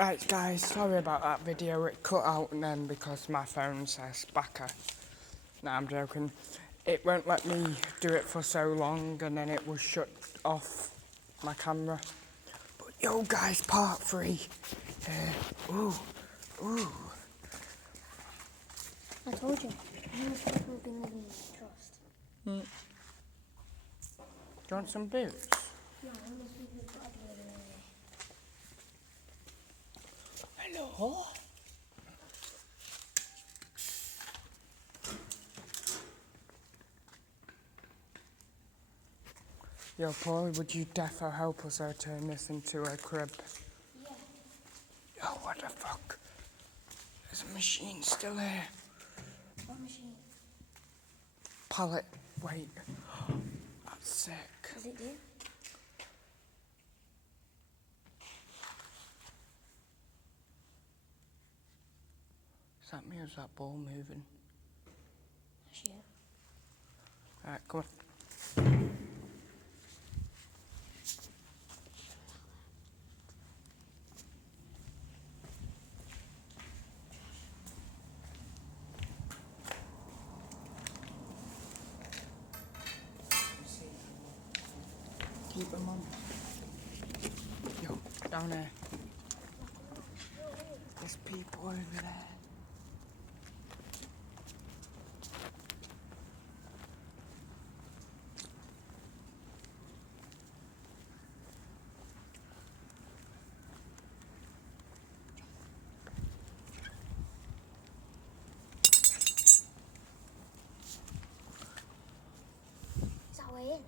Right guys, sorry about that video, it cut out and then because my phone says backer. Nah, I'm joking. It won't let me do it for so long and then it will shut off my camera. But yo guys, part 3. Ooh. I told you, how much people have been living in trust. Do you want some boots? No, how much people have got to live in Hello? Yo, Paulie, would you defo help us out turn this into a crib? Yeah. Yo, what the fuck? There's a machine still here. What machine? Pallet, wait. That's sick. Does it do? Is that me or is that ball moving? That's you. Alright, come on. Keep them on. Yo, down there. There's people over there. Is that way in?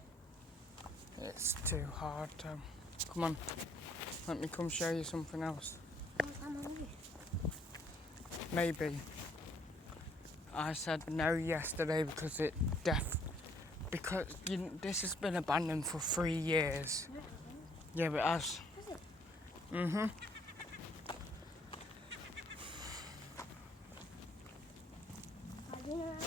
It's too hard to... Come on. Let me come show you something else. I'm hungry. Maybe. I said no yesterday because because this has been abandoned for 3 years. No, it Yeah, but it has. hasn't. Has it? Mm-hmm. How do you know?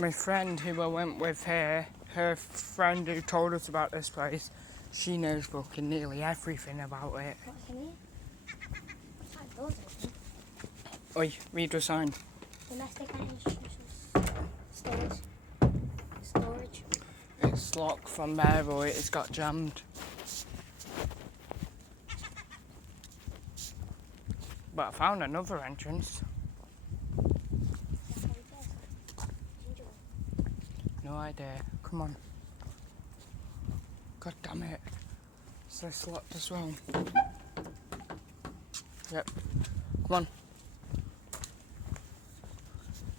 My friend who I went with here, her friend who told us about this place, she knows fucking nearly everything about it. What's in here? What's that doors open? Oi, read the sign. Domestic and institutional storage. Storage. It's locked from there or it's got jammed. But I found another entrance. That's how it goes. Ginger one. No idea. Come on. God damn it. Is this locked as well? Yep. Come on.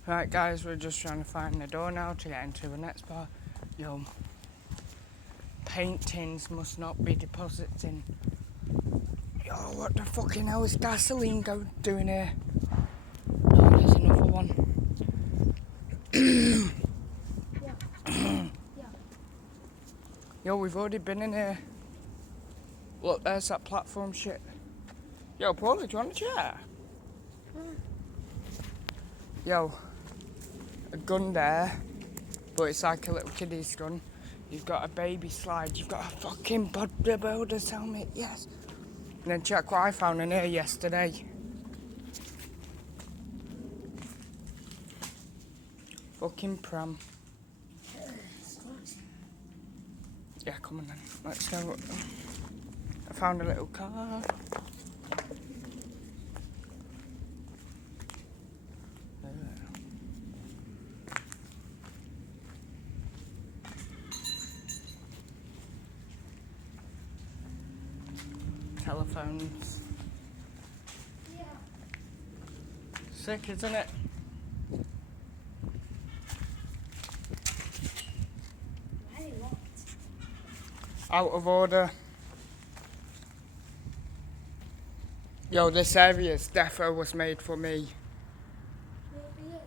Right guys, we're just trying to find the door now to get into the next part. Yo. Paintings must not be depositing. Yo, what the fucking hell is gasoline doing here? Oh, there's another one. Yeah. Yo, we've already been in here. Look, there's that platform shit. Yo, Paulie, do you want a chair? Yo, a gun there, but it's like a little kiddie's gun. You've got a baby slide, you've got a fucking bodybuilder's helmet, yes. And then check what I found in here yesterday. Fucking pram. Yeah, come on then, let's go. I found a little car. Telephones. Yeah. Sick, isn't it? Why are they locked? Out of order. Yo, this area's defo was made for me. Maybe.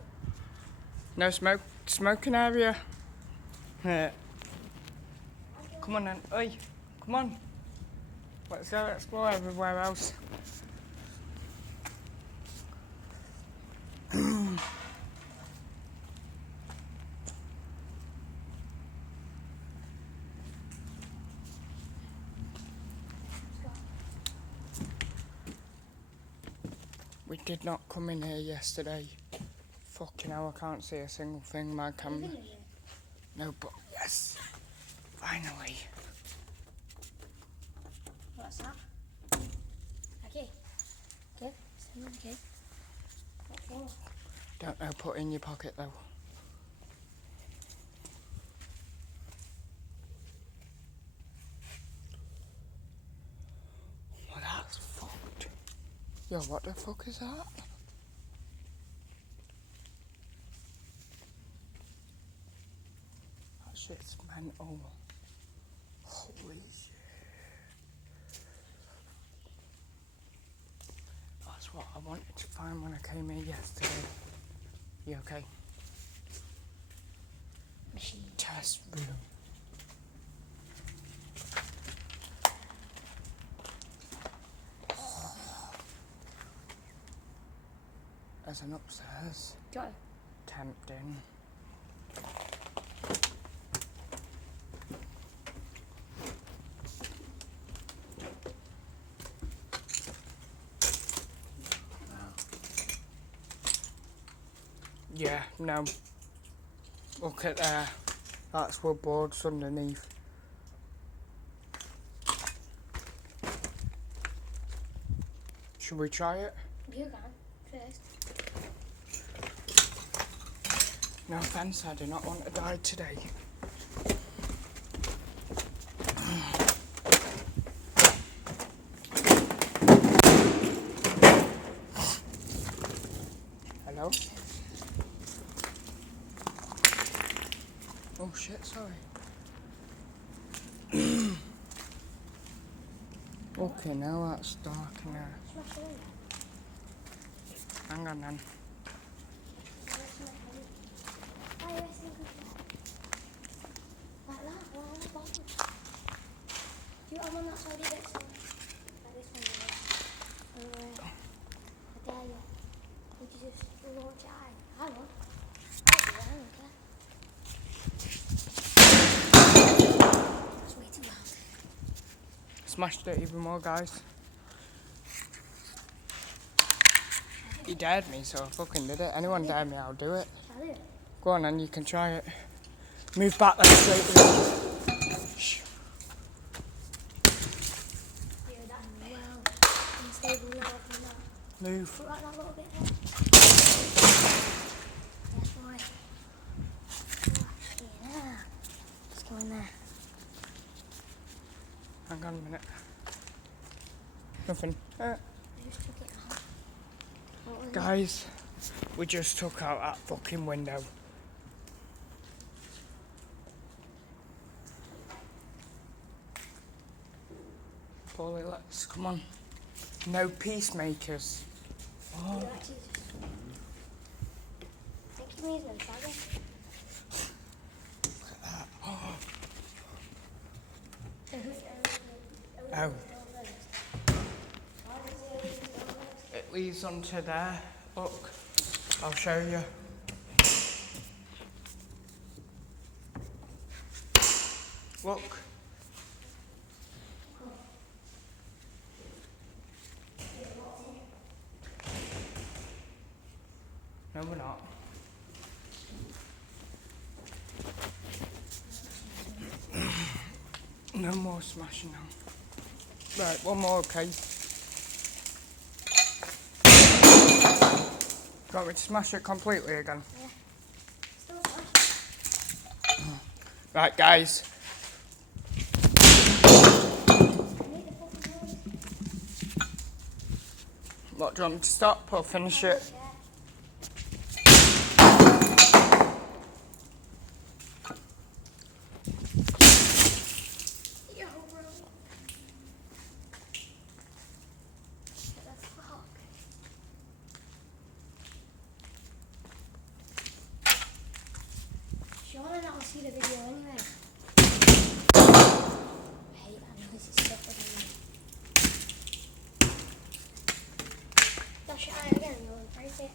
No smoking area. Yeah. Come on then, oi, come on. Let's go explore everywhere else. We did not come in here yesterday. Fucking hell, I can't see a single thing, my What are you camera. gonna do? No, but yes, finally. What's that? Okay. Okay. Someone okay. What for? Don't know, put in your pocket though. Well, that's fucked. Yo, what the fuck is that? That shit's mental. Holy shit. That's what I wanted to find when I came here yesterday. You okay? Machine. Test room. There's an upstairs. Go. Tempting. Yeah, no. Look at there. That's wood boards underneath. Should we try it? You can first. No offence, I do not want to die today. Hello? Oh shit, sorry. Okay, now that's dark in there. Smash it in. Hang on then. Like that, right on the bottom. Do you have one that's already got some? Like this one, yeah. I dare you. Would you just launch it out? Hang on. I'll do it, I don't care. It's way too loud. Smashed it even more, guys. He dared me, so I fucking did it. Anyone dare me, I'll do it. Shall I do it? Go on then, you can try it. Move back then straight. Shh. Yeah, that's well unstable now from that. Move. Put like that little bit there. That's right. Yeah. Let's go in there. Hang on a minute. Nothing. I just took it out. What was it? Guys, we just took out that fucking window. Paulie, let's come on. No peacemakers. Oh. You actually just... I think he means when tagging. Oh. It leads onto there. Look, I'll show you. Look. No, we're not. No more smashing now. Right, one more, okay? Got me to smash it completely again. Yeah. Still fun. Right, guys. I need the fucking noise. What, do you want me to stop or finish it? Yeah. Yo, bro. What the fuck? Sean and I will see the video anyway. I hate that noise, it's stuff with me. Dash it out again, you'll embrace it.